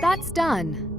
That's done.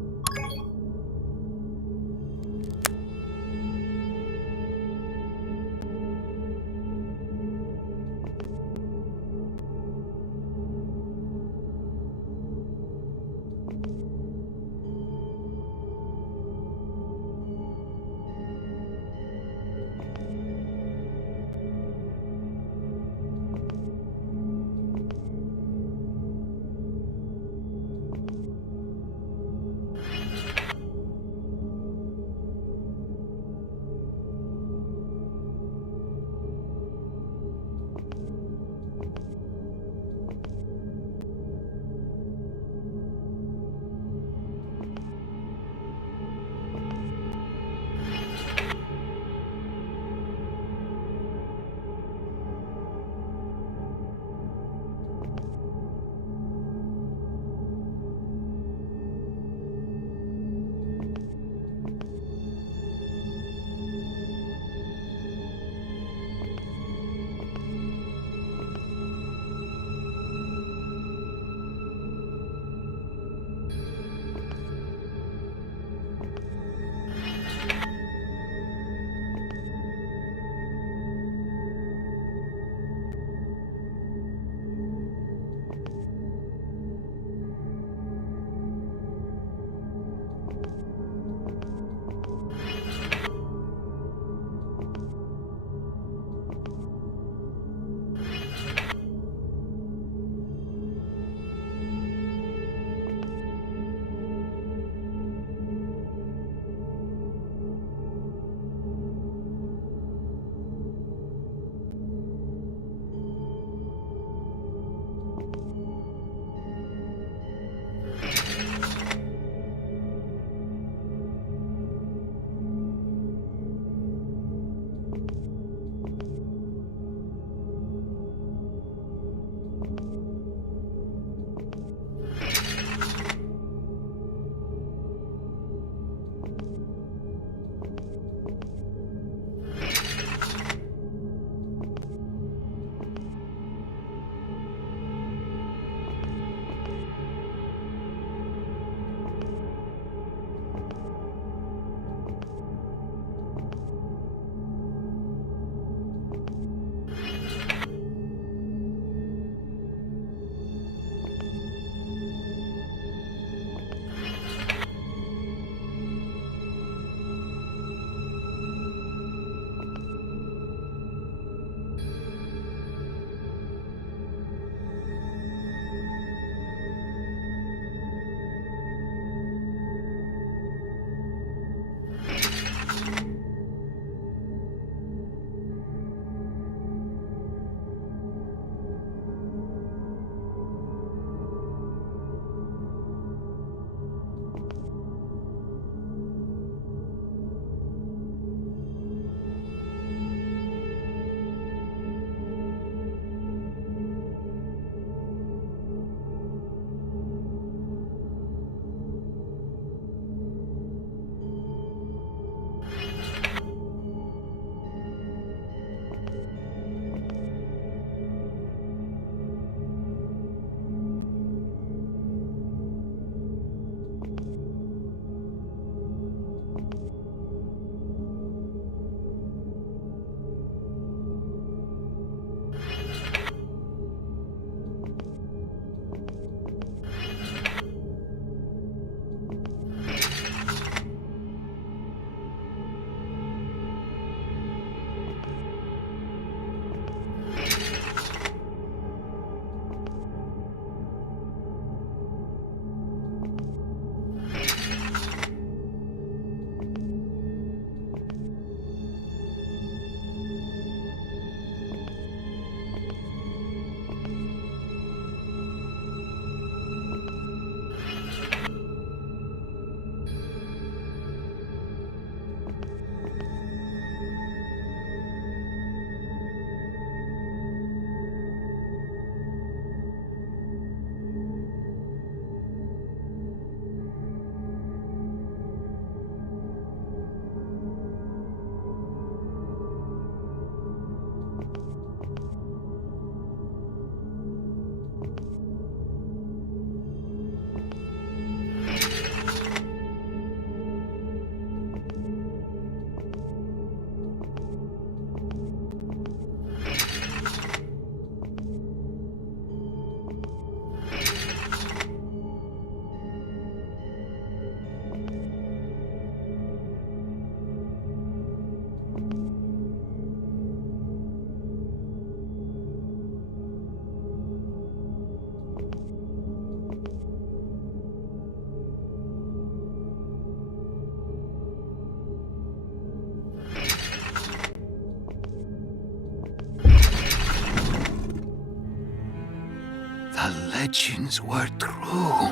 The legends were true.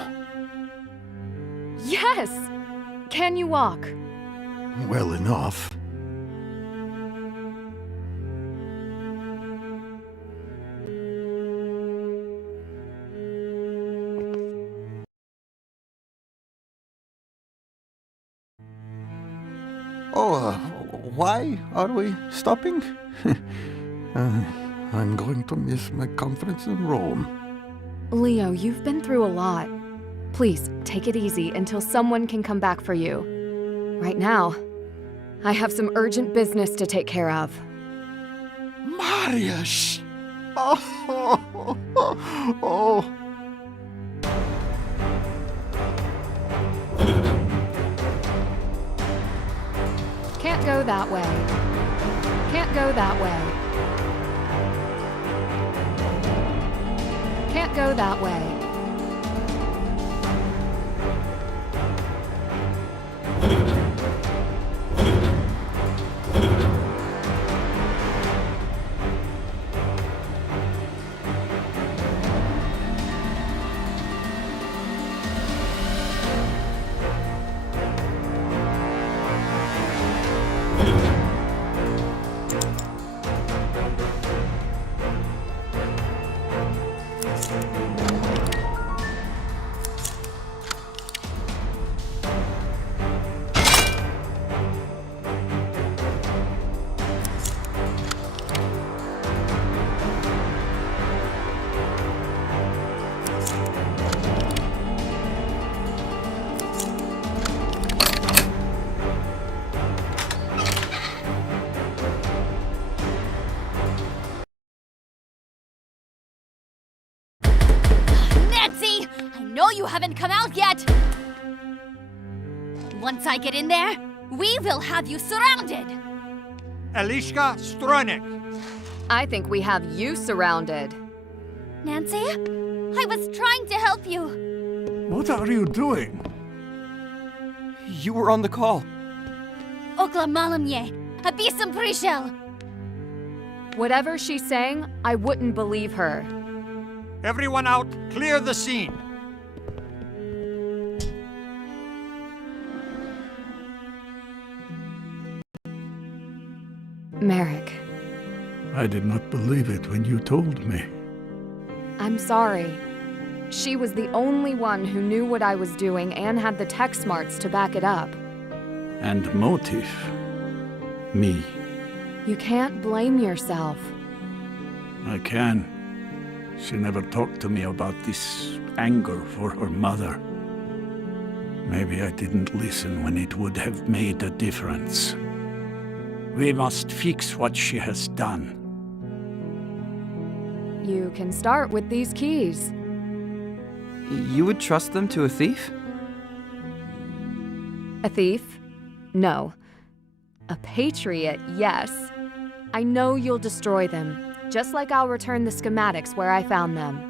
Yes! Can you walk? Well enough. Oh, why are we stopping? I'm going to miss my conference in Rome. Leo, you've been through a lot. Please, take it easy until someone can come back for you. Right now, I have some urgent business to take care of. Marius! Oh. Can't go that way. Can't go that way. Can't go that way. know you haven't come out yet! Once I get in there, we will have you surrounded! Elishka Stronik! I think we have you surrounded. Nancy? I was trying to help you. What are you doing? You were on the call. Okla malamye, abisam prishel. Whatever she's saying, I wouldn't believe her. Everyone out, clear the scene. Merrick. I did not believe it when you told me. I'm sorry. She was the only one who knew what I was doing and had the tech smarts to back it up. And motive? Me. You can't blame yourself. I can. She never talked to me about this anger for her mother. Maybe I didn't listen when it would have made a difference. We must fix what she has done. You can start with these keys. You would trust them to a thief? A thief? No. A patriot, yes. I know you'll destroy them, just like I'll return the schematics where I found them.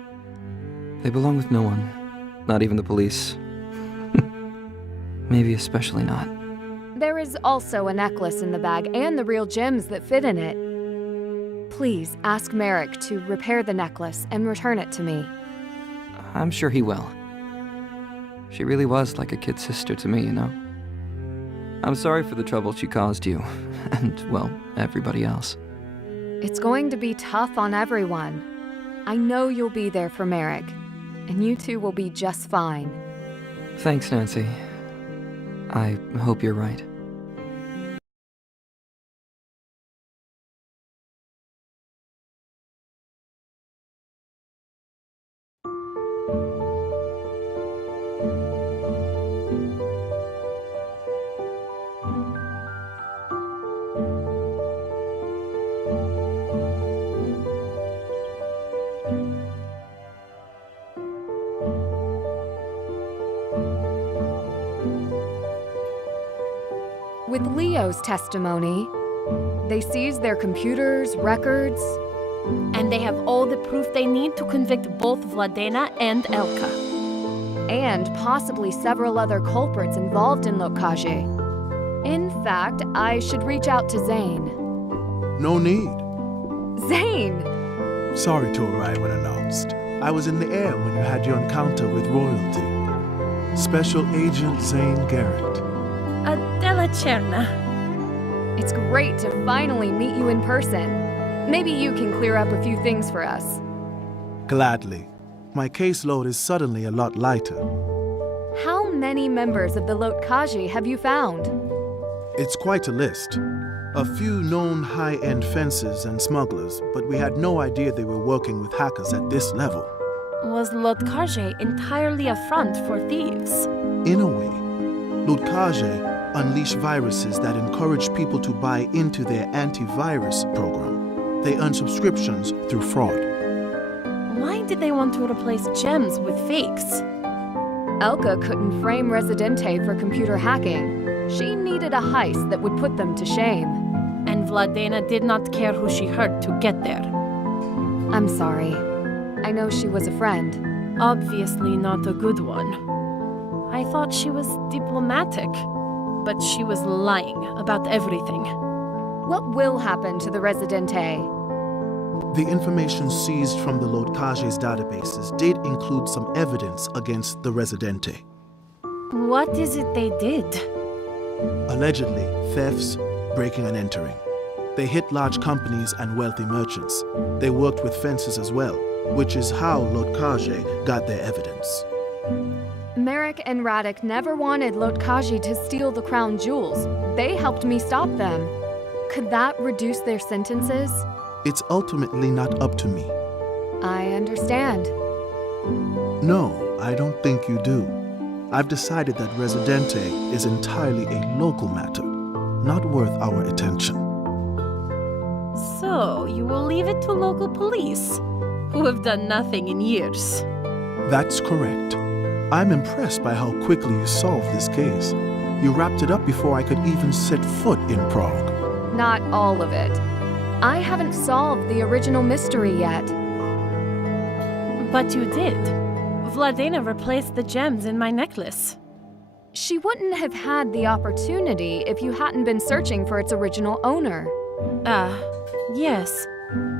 They belong with no one. Not even the police. Maybe especially not. There is also a necklace in the bag and the real gems that fit in it. Please ask Merrick to repair the necklace and return it to me. I'm sure he will. She really was like a kid sister to me, you know? I'm sorry for the trouble she caused you, and, well, everybody else. It's going to be tough on everyone. I know you'll be there for Merrick, and you two will be just fine. Thanks, Nancy. I hope you're right. With Leo's testimony, they seized their computers, records, and they have all the proof they need to convict both Vladena and Elka. And possibly several other culprits involved in Lokaje. In fact, I should reach out to Zane. No need. Zane! Sorry to arrive unannounced. I was in the air when you had your encounter with royalty. Special Agent Zane Garrett. Della Cerna. It's great to finally meet you in person. Maybe you can clear up a few things for us. Gladly. My caseload is suddenly a lot lighter. How many members of the Lotkaji have you found? It's quite a list. A few known high-end fencers and smugglers, but we had no idea they were working with hackers at this level. Was Lotkaje entirely a front for thieves? In a way, Lutkaje unleash viruses that encourage people to buy into their antivirus program. They earn subscriptions through fraud. Why did they want to replace gems with fakes? Elka couldn't frame Residente for computer hacking. She needed a heist that would put them to shame. And Vladena did not care who she hurt to get there. I'm sorry. I know she was a friend. Obviously not a good one. I thought she was diplomatic, but she was lying about everything. What will happen to the Residente? The information seized from the Lotkaje's databases did include some evidence against the Residente. What is it they did? Allegedly, thefts, breaking and entering. They hit large companies and wealthy merchants. They worked with fencers as well, which is how Lotkaje got their evidence. Merrick and Radek never wanted Lotkaji to steal the crown jewels. They helped me stop them. Could that reduce their sentences? It's ultimately not up to me. I understand. No, I don't think you do. I've decided that Residente is entirely a local matter, not worth our attention. So, you will leave it to local police, who have done nothing in years. That's correct. I'm impressed by how quickly you solved this case. You wrapped it up before I could even set foot in Prague. Not all of it. I haven't solved the original mystery yet. But you did. Vladena replaced the gems in my necklace. She wouldn't have had the opportunity if you hadn't been searching for its original owner. Yes.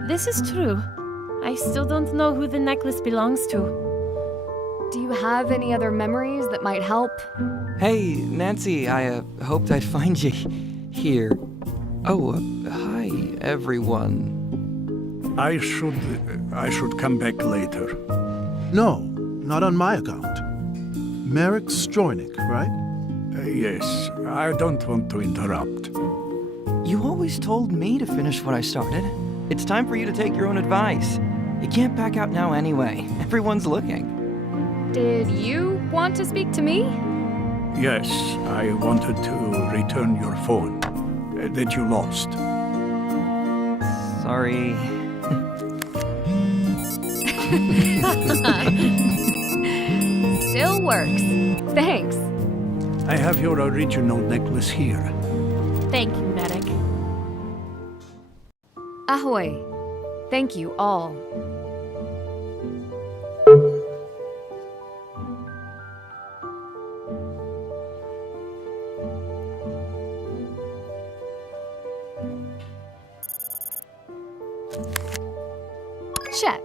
This is true. I still don't know who the necklace belongs to. Do you have any other memories that might help? Hey, Nancy, I hoped I'd find you here. Oh, hi, everyone. I should come back later. No, not on my account. Merrick Stroynick, right? Yes, I don't want to interrupt. You always told me to finish what I started. It's time for you to take your own advice. You can't back out now anyway. Everyone's looking. Did you want to speak to me? Yes, I wanted to return your phone that you lost. Sorry. Still works. Thanks. I have your original necklace here. Thank you, Merrick. Ahoy. Thank you all. Check.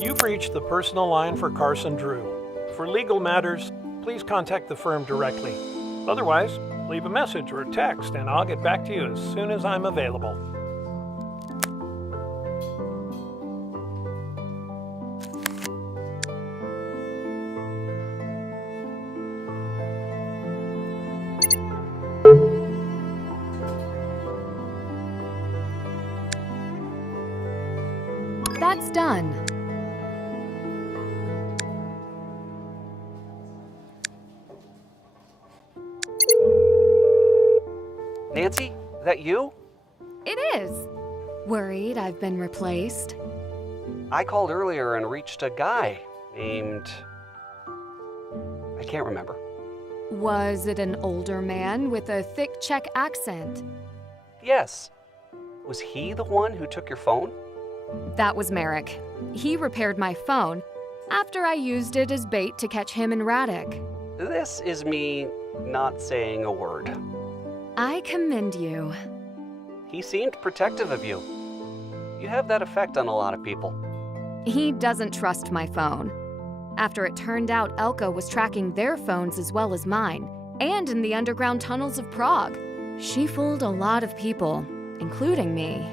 You've reached the personal line for Carson Drew. For legal matters, please contact the firm directly. Otherwise, leave a message or a text and I'll get back to you as soon as I'm available. That's done. Nancy, that you? It is. Worried I've been replaced? I called earlier and reached a guy named... I can't remember. Was it an older man with a thick Czech accent? Yes. Was he the one who took your phone? That was Merrick. He repaired my phone after I used it as bait to catch him and Radek. This is me not saying a word. I commend you. He seemed protective of you. You have that effect on a lot of people. He doesn't trust my phone. After it turned out Elka was tracking their phones as well as mine, and in the underground tunnels of Prague. She fooled a lot of people, including me.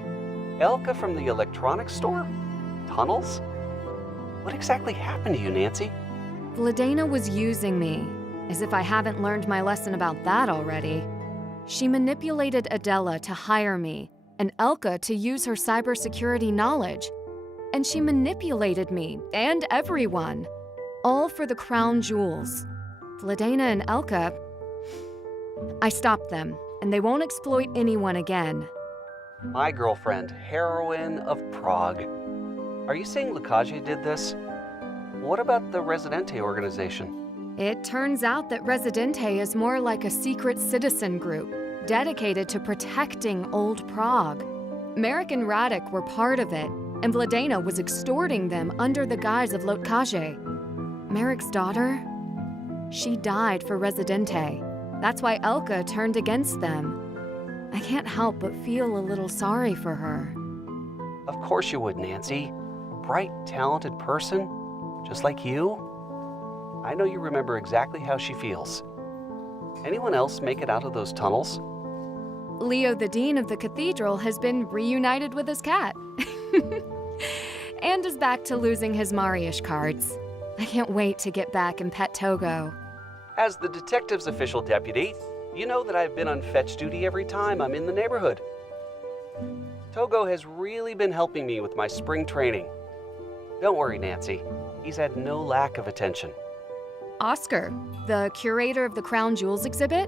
Elka from the electronics store? Tunnels? What exactly happened to you, Nancy? Vladena was using me, as if I haven't learned my lesson about that already. She manipulated Adela to hire me, and Elka to use her cybersecurity knowledge. And she manipulated me, and everyone. All for the crown jewels. Vladena and Elka... I stopped them, and they won't exploit anyone again. My girlfriend, heroine of Prague. Are you saying Lukaje did this? What about the Residente organization? It turns out that Residente is more like a secret citizen group, dedicated to protecting old Prague. Marek and Radek were part of it, and Vladena was extorting them under the guise of Lukaje. Marek's daughter? She died for Residente. That's why Elka turned against them. I can't help but feel a little sorry for her. Of course you would, Nancy. Bright, talented person, just like you. I know you remember exactly how she feels. Anyone else make it out of those tunnels? Leo, the dean of the cathedral, has been reunited with his cat. And is back to losing his Mariusz cards. I can't wait to get back and pet Togo. As the detective's official deputy, you know that I've been on fetch duty every time I'm in the neighborhood. Togo has really been helping me with my spring training. Don't worry, Nancy. He's had no lack of attention. Oscar, the curator of the Crown Jewels exhibit,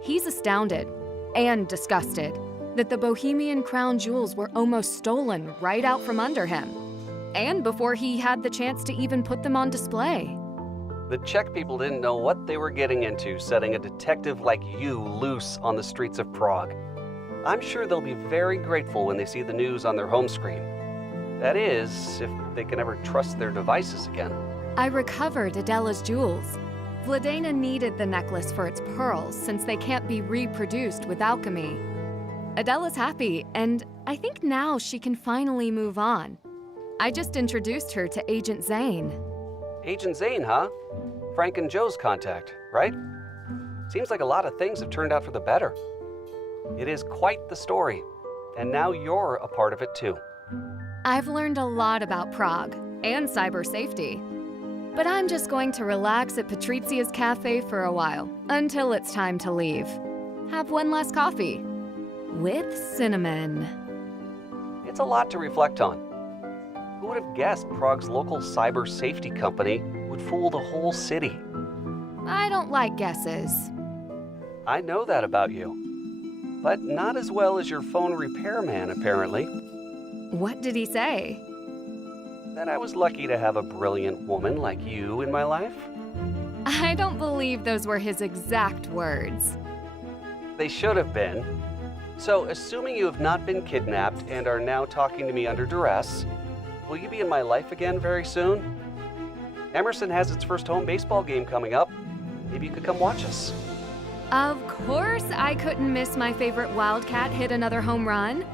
he's astounded and disgusted that the Bohemian Crown Jewels were almost stolen right out from under him, and before he had the chance to even put them on display. The Czech people didn't know what they were getting into setting a detective like you loose on the streets of Prague. I'm sure they'll be very grateful when they see the news on their home screen. That is, if they can ever trust their devices again. I recovered Adela's jewels. Vladena needed the necklace for its pearls since they can't be reproduced with alchemy. Adela's happy, and I think now she can finally move on. I just introduced her to Agent Zane. Agent Zane, huh? Frank and Joe's contact, right? Seems like a lot of things have turned out for the better. It is quite the story, and now you're a part of it too. I've learned a lot about Prague and cyber safety, but I'm just going to relax at Patrizia's cafe for a while until it's time to leave. Have one last coffee with cinnamon. It's a lot to reflect on. Who would have guessed Prague's local cyber safety company would fool the whole city? I don't like guesses. I know that about you, but not as well as your phone repairman, apparently. What did he say? That I was lucky to have a brilliant woman like you in my life. I don't believe those were his exact words. They should have been. So, assuming you have not been kidnapped and are now talking to me under duress, will you be in my life again very soon? Emerson has its first home baseball game coming up. Maybe you could come watch us. Of course I couldn't miss my favorite Wildcat hit another home run.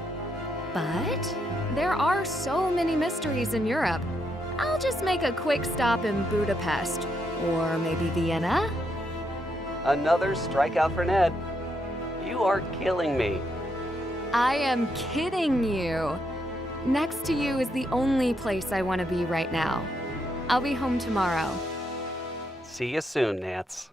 But there are so many mysteries in Europe. I'll just make a quick stop in Budapest. Or maybe Vienna? Another strikeout for Ned. You are killing me. I am kidding you. Next to you is the only place I want to be right now. I'll be home tomorrow. See you soon, Nance.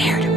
Dare to